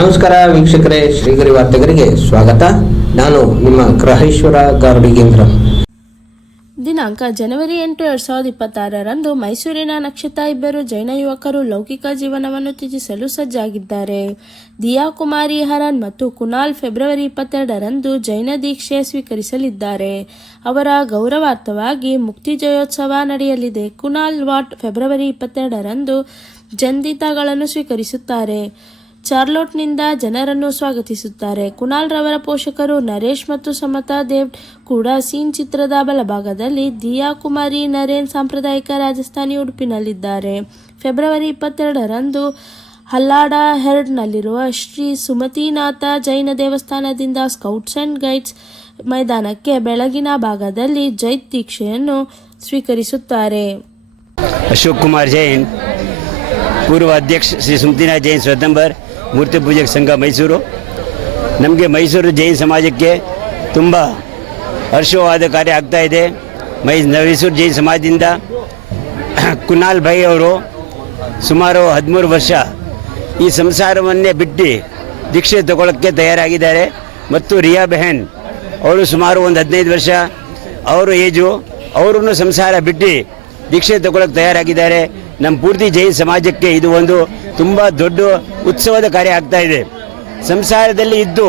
ನಮಸ್ಕಾರ ವೀಕ್ಷಕರೇ, ಶ್ರೀಗರಿ ವಾರ್ತೆಗರಿಗೆ ಸ್ವಾಗತ. ನಾನು ನಿಮ್ಮ ಗ್ರಹೇಶ್ವರ ಗಾರುಡಿಗೇಂದ್ರ. ದಿನಾಂಕ ಜನವರಿ 8, 2026ರಂದು ಮೈಸೂರಿನ ನಕ್ಷತ್ರ ಇಬ್ಬರು ಜೈನ ಯುವಕರು ಲೌಕಿಕ ಜೀವನವನ್ನು ತ್ಯಜಿಸಲು ಸಜ್ಜಾಗಿದ್ದಾರೆ. ದಿಯಾ ಕುಮಾರಿ ಹರನ್ ಮತ್ತು ಕುನಾಲ್ ಫೆಬ್ರವರಿ 22ರಂದು ಜೈನ ದೀಕ್ಷೆ ಸ್ವೀಕರಿಸಲಿದ್ದಾರೆ. ಅವರ ಗೌರವಾರ್ಥವಾಗಿ ಮುಕ್ತಿ ಜಯೋತ್ಸವ ನಡೆಯಲಿದೆ. ಕುನಾಲ್ ವಾಟ್ ಫೆಬ್ರವರಿ 22ರಂದು ಜಂದಿತಾಗಳನ್ನು ಸ್ವೀಕರಿಸುತ್ತಾರೆ. ಚಾರ್ಲೋಟ್ನಿಂದ ಜನರನ್ನು ಸ್ವಾಗತಿಸುತ್ತಾರೆ. ಕುನಾಲ್ ರವರ ಪೋಷಕರು ನರೇಶ್ ಮತ್ತು ಸಮತಾ ದೇವ್ ಕೂಡ ಸೀನ್ ಚಿತ್ರದ ಬಲಭಾಗದಲ್ಲಿ, ದಿಯಾ ಕುಮಾರಿ ನರೇನ್ ಸಾಂಪ್ರದಾಯಿಕ ರಾಜಸ್ಥಾನಿ ಉಡುಪಿನಲ್ಲಿದ್ದಾರೆ. ಫೆಬ್ರವರಿ 22ರಂದು ಹಲ್ಲಾಡ ಹೆರ್ಡ್ನಲ್ಲಿರುವ ಶ್ರೀ ಸುಮತಿನಾಥ ಜೈನ ದೇವಸ್ಥಾನದಿಂದ ಸ್ಕೌಟ್ಸ್ ಅಂಡ್ ಗೈಡ್ಸ್ ಮೈದಾನಕ್ಕೆ ಬೆಳಗಿನ ಭಾಗದಲ್ಲಿ ಜೈತ್ ದೀಕ್ಷೆಯನ್ನು ಸ್ವೀಕರಿಸುತ್ತಾರೆ. ಅಶೋಕ್ ಕುಮಾರ್ ಜೈನ್, ಪೂರ್ವ ಅಧ್ಯಕ್ಷ ಶ್ರೀ ಸುಮತಿನಾಥ ಜೈನ್ ಸ್ವತಂಬರ್ ಮೂರ್ತಿ ಪೂಜಕ ಸಂಘ ಮೈಸೂರು. ನಮಗೆ ಮೈಸೂರು ಜೈನ್ ಸಮಾಜಕ್ಕೆ ತುಂಬ ಹರ್ಷವಾದ ಕಾರ್ಯ ಆಗ್ತಾ ಇದೆ. ಮೈಸೂರು ಜೈನ್ ಸಮಾಜದಿಂದ ಕುನಾಲ್ ಭಾಯ್ ಅವರು ಸುಮಾರು 13 ವರ್ಷ ಈ ಸಂಸಾರವನ್ನೇ ಬಿಟ್ಟು ದೀಕ್ಷೆ ತಗೊಳ್ಳೋಕ್ಕೆ ತಯಾರಾಗಿದ್ದಾರೆ. ಮತ್ತು ರಿಯಾ ಬೆಹನ್ ಅವರು ಸುಮಾರು ಒಂದು 15 ವರ್ಷ ಅವರು ಏಜು, ಅವರನ್ನು ಸಂಸಾರ ಬಿಟ್ಟು ದೀಕ್ಷೆ ತಗೊಳ್ಳೋಕೆ ತಯಾರಾಗಿದ್ದಾರೆ. ನಮ್ಮ ಪೂರ್ತಿ ಜೈನ್ ಸಮಾಜಕ್ಕೆ ಇದು ಒಂದು ತುಂಬ ದೊಡ್ಡ ಉತ್ಸವದ ಕಾರ್ಯ ಆಗ್ತಾ ಇದೆ. ಸಂಸಾರದಲ್ಲಿ ಇದ್ದು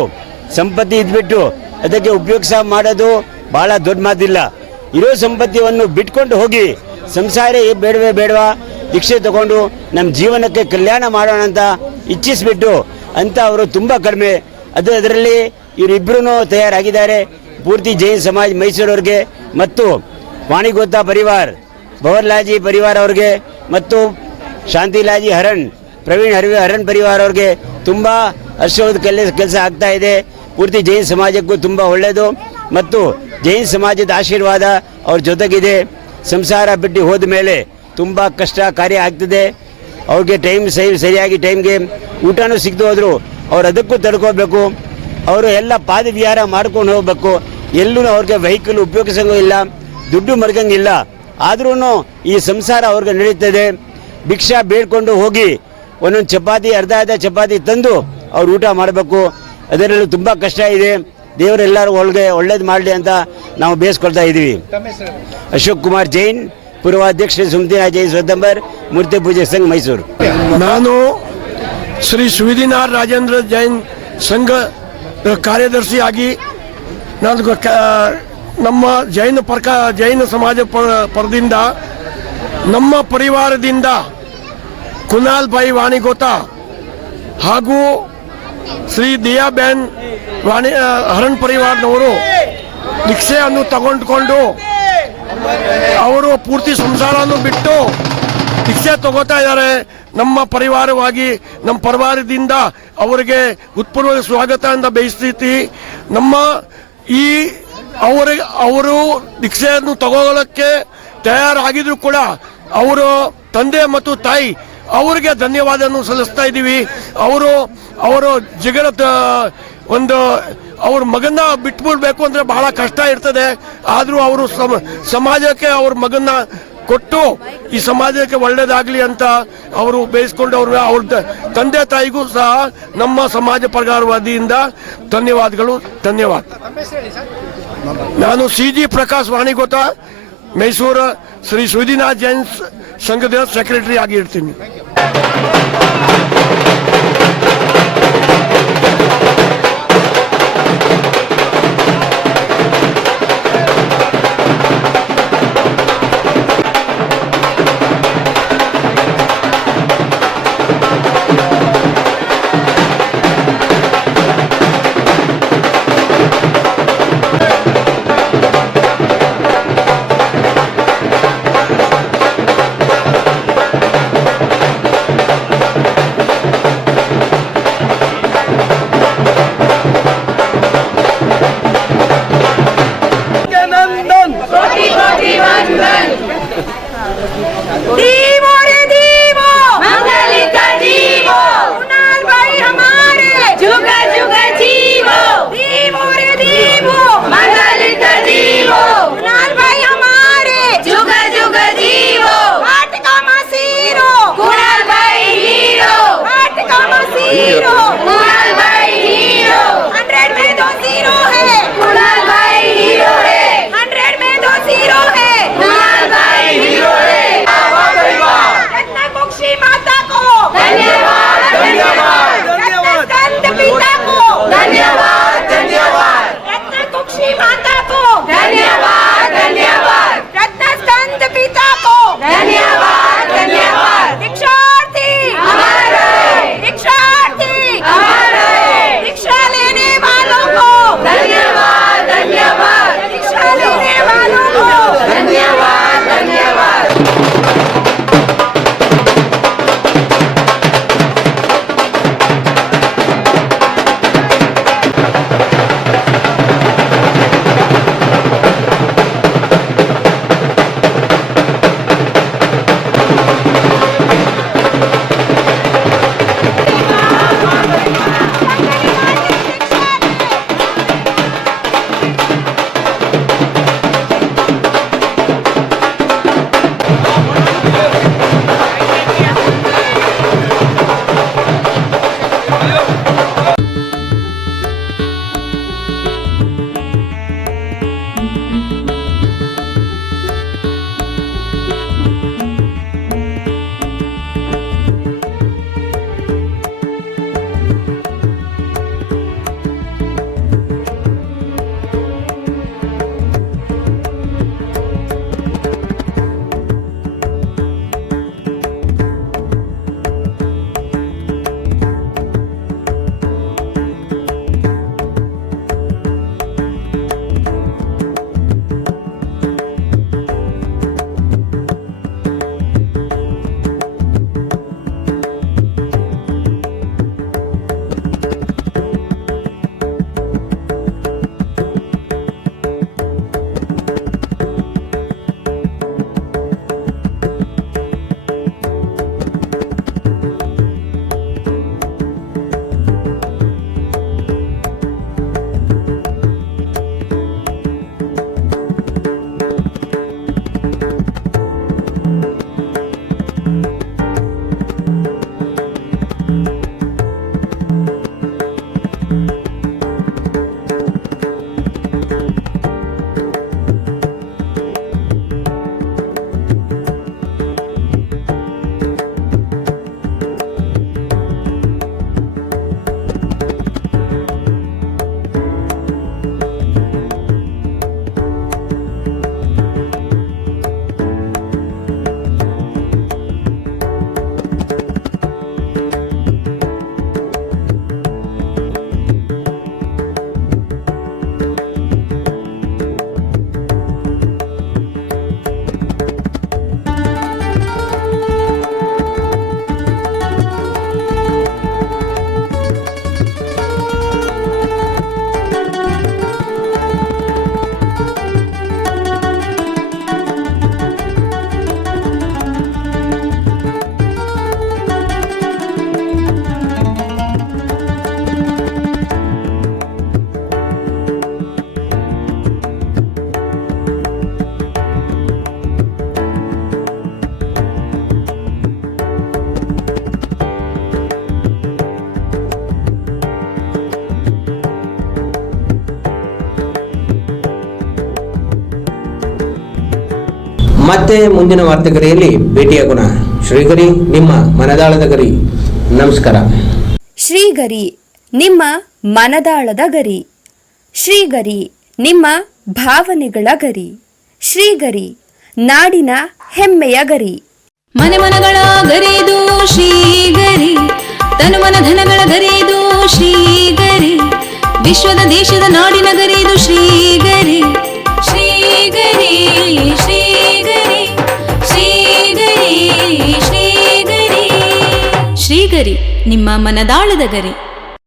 ಸಂಪತ್ತಿ ಇದ್ಬಿಟ್ಟು ಅದಕ್ಕೆ ಉಪಯೋಗ ಮಾಡೋದು ಭಾಳ ದೊಡ್ಡ ಮಾತಿಲ್ಲ. ಇರೋ ಸಂಪತ್ತಿಯನ್ನು ಬಿಟ್ಕೊಂಡು ಹೋಗಿ ಸಂಸಾರ ಬೇಡವಾ ದೀಕ್ಷೆ ತಗೊಂಡು ನಮ್ಮ ಜೀವನಕ್ಕೆ ಕಲ್ಯಾಣ ಮಾಡೋಣ ಅಂತ ಇಚ್ಛಿಸ್ಬಿಟ್ಟು ಅಂತ ಅವರು ತುಂಬ ಕಡಿಮೆ. ಅದರಲ್ಲಿ ಇವರಿಬ್ಬರೂ ತಯಾರಾಗಿದ್ದಾರೆ. ಪೂರ್ತಿ ಜೈನ್ ಸಮಾಜ ಮೈಸೂರವ್ರಿಗೆ ಮತ್ತು ವಾಣಿಗೋತಾ ಪರಿವಾರ, ಭವರ್ಲಾಜಿ ಪರಿವಾರ ಅವ್ರಿಗೆ ಮತ್ತು ಶಾಂತಿಲಾಜಿ ಹರಣ್, ಪ್ರವೀಣ್ ಹರಣ್ ಪರಿವಾರ ಅವ್ರಿಗೆ ತುಂಬ ಹರ್ಷವಾದ ಕೆಲಸ ಆಗ್ತಾ ಇದೆ. ಪೂರ್ತಿ ಜೈನ್ ಸಮಾಜಕ್ಕೂ ತುಂಬ ಒಳ್ಳೆಯದು ಮತ್ತು ಜೈನ್ ಸಮಾಜದ ಆಶೀರ್ವಾದ ಅವ್ರ ಜೊತೆಗಿದೆ. ಸಂಸಾರ ಬಿಟ್ಟು ಹೋದ ಮೇಲೆ ತುಂಬ ಕಷ್ಟ ಕಾರ್ಯ ಆಗ್ತದೆ. ಅವ್ರಿಗೆ ಸರಿಯಾಗಿ ಟೈಮ್ಗೆ ಊಟನೂ ಸಿಗದೆ ಹೋದ್ರು ಅವ್ರು ಅದಕ್ಕೂ ತಡ್ಕೋಬೇಕು. ಅವರು ಎಲ್ಲ ಪಾದವಿಹಾರ ಮಾಡ್ಕೊಂಡು ಹೋಗಬೇಕು. ಎಲ್ಲೂ ಅವ್ರಿಗೆ ವೆಹಿಕಲ್ ಉಪಯೋಗಿಸಂಗೂ ಇಲ್ಲ, ದುಡ್ಡು ಮರ್ಗಂಗಿಲ್ಲ. ಆದ್ರೂ ಈ ಸಂಸಾರ ಅವ್ರಿಗೆ ನಡೀತದೆ. ಭಿಕ್ಷಾ ಬೇಡ್ಕೊಂಡು ಹೋಗಿ ಒಂದೊಂದು ಚಪಾತಿ ಅರ್ಧ ಚಪಾತಿ ತಂದು ಅವ್ರು ಊಟ ಮಾಡಬೇಕು. ಅದರಲ್ಲೂ ತುಂಬ ಕಷ್ಟ ಇದೆ. ದೇವರೆಲ್ಲರೂ ಒಳ್ಳೇದು ಮಾಡಲಿ ಅಂತ ನಾವು ಬೇಯಿಸ್ಕೊಳ್ತಾ ಇದ್ದೀವಿ. ಅಶೋಕ್ ಕುಮಾರ್ ಜೈನ್, ಪೂರ್ವಾಧ್ಯಕ್ಷ ಸುಮತಿನಾಥ ಜೈನ್ ಸ್ವತಂಬರ್ ಮೂರ್ತಿ ಪೂಜೆ ಸಂಘ ಮೈಸೂರು. ನಾನು ಶ್ರೀ ಸುವಿಧಿನಾಥ ರಾಜೇಂದ್ರ ಜೈನ್ ಸಂಘ ಕಾರ್ಯದರ್ಶಿಯಾಗಿ ನಾನು ನಮ್ಮ ಜೈನ ಸಮಾಜ ಪರದಿಂದ ನಮ್ಮ ಪರಿವಾರದಿಂದ ಕುನಾಲ್ ಭಾಯ್ ವಾಣಿಗೋತಾ ಹಾಗೂ ಶ್ರೀ ದಿಯಾ ಬೆನ್ ಹರಣ್ ಪರಿವಾರದವರು ದೀಕ್ಷೆಯನ್ನು ತಗೊಂಡ್ಕೊಂಡು ಅವರು ಪೂರ್ತಿ ಸಂಸಾರವನ್ನು ಬಿಟ್ಟು ದೀಕ್ಷೆ ತಗೋತಾ ಇದ್ದಾರೆ. ನಮ್ಮ ಪರಿವಾರದಿಂದ ಅವರಿಗೆ ಉತ್ಪೂರ್ವ ಸ್ವಾಗತ ಅಂತ ಬಯಸ್ತೀವಿ. ನಮ್ಮ ಈ ಅವರು ದೀಕ್ಷೆಯನ್ನು ತಗೊಳ್ಳೋಕ್ಕೆ ತಯಾರಾಗಿದ್ರು ಕೂಡ ಅವರು ತಂದೆ ಮತ್ತು ತಾಯಿ ಅವರಿಗೆ ಧನ್ಯವಾದವನ್ನು ಸಲ್ಲಿಸ್ತಾ ಇದ್ದೀವಿ. ಅವರು ಜಗದ ಅವ್ರ ಮಗನ್ನ ಬಿಟ್ಬಿಡ್ಬೇಕು ಅಂದ್ರೆ ಬಹಳ ಕಷ್ಟ ಇರ್ತದೆ. ಆದರೂ ಅವರು ಸಮಾಜಕ್ಕೆ ಅವ್ರ ಮಗನ್ನ ಕೊಟ್ಟು ಈ ಸಮಾಜಕ್ಕೆ ಒಳ್ಳೇದಾಗ್ಲಿ ಅಂತ ಅವರು ಬೇಯಿಸ್ಕೊಂಡು ಅವ್ರ ತಂದೆ ತಾಯಿಗೂ ಸಹ ನಮ್ಮ ಸಮಾಜ ಪರಿವಾರವಾದಿಯಿಂದ ಧನ್ಯವಾದ. ನಾನು CG ಪ್ರಕಾಶ್ ವಾಣಿಗೋತಾ, ಮೈಸೂರು ಶ್ರೀ ಸುವಿಧಿನಾಥ ಜೈನ್ ಸಂಘದ ಸೆಕ್ರೆಟರಿ ಆಗಿರ್ತೀನಿ. Hero! ಮತ್ತೆ ಮುಂದಿನ ವಾರ್ತೆಗರಿಯಲ್ಲಿ ಭೇಟಿಯಾಗೋಣ. ಶ್ರೀಗರಿ, ನಿಮ್ಮ ಮನದಾಳದ ಗರಿ. ನಮಸ್ಕಾರ. ಶ್ರೀಗರಿ, ನಿಮ್ಮ ಮನದಾಳದ ಗರಿ. ಶ್ರೀಗರಿ, ನಿಮ್ಮ ಭಾವನೆಗಳ ಗರಿ. ಶ್ರೀಗರಿ, ನಾಡಿನ ಹೆಮ್ಮೆಯ ಗರಿ. ಮನೆ ಮನಗಳ ಗರಿದು ಶ್ರೀಗರಿ, ತನು ಮನ ಧನಗಳ ಗರಿದು ಶ್ರೀಗರಿ, ವಿಶ್ವದ ದೇಶದ ನಾಡಿನ ಗರಿದು ಶ್ರೀಗರಿ. ಶ್ರೀಗರಿ ಶ್ರೀಗರಿ ಶ್ರೀಗರಿ ಶ್ರೀಗರಿ ಶ್ರೀಗರಿ, ನಿಮ್ಮ ಮನದಾಳದ ಗರಿ.